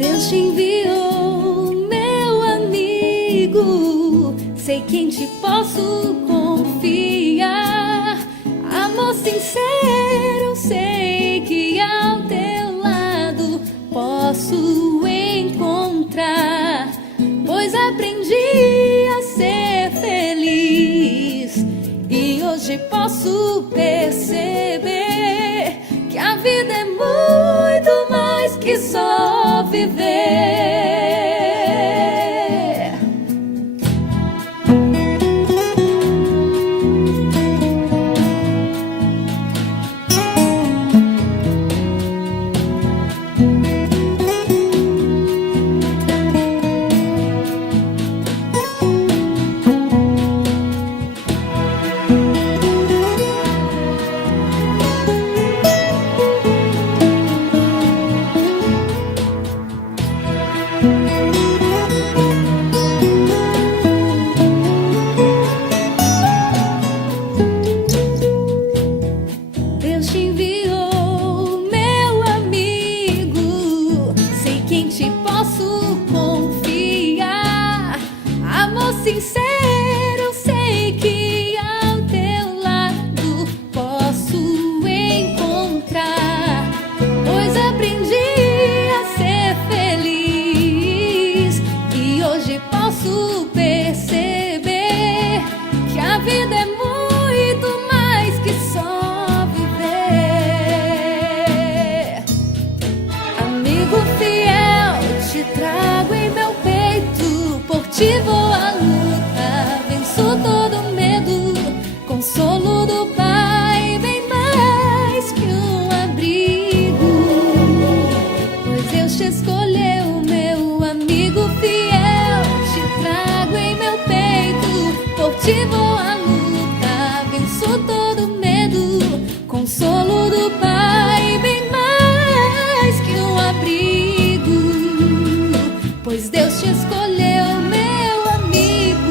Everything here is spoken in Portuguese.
Deus te enviou, meu amigo. Sei que em ti posso confiar. Amor sincero, eu sei que ao teu lado posso encontrar. Pois aprendi a ser feliz e hoje posso perceber que a vida é muito mais que só viver. Deus te enviou, meu amigo. Sei que em ti posso confiar. Amor sincero, eu sei que ao teu lado posso encontrar. Pois aprendi a ser feliz e hoje posso perceber que a vida é muito mais que só viver. Amigo fiel, te trago em meu peito. Por ti vou à luta, venço todo medo. Consolo do Pai, bem mais que um abrigo. Pois Deus te escolheu, meu amigo fiel. Te trago em meu peito. Por ti vou à luta, venço todo medo. Consolo do Pai, bem mais que um abrigo. Pois Deus te escolheu, meu amigo.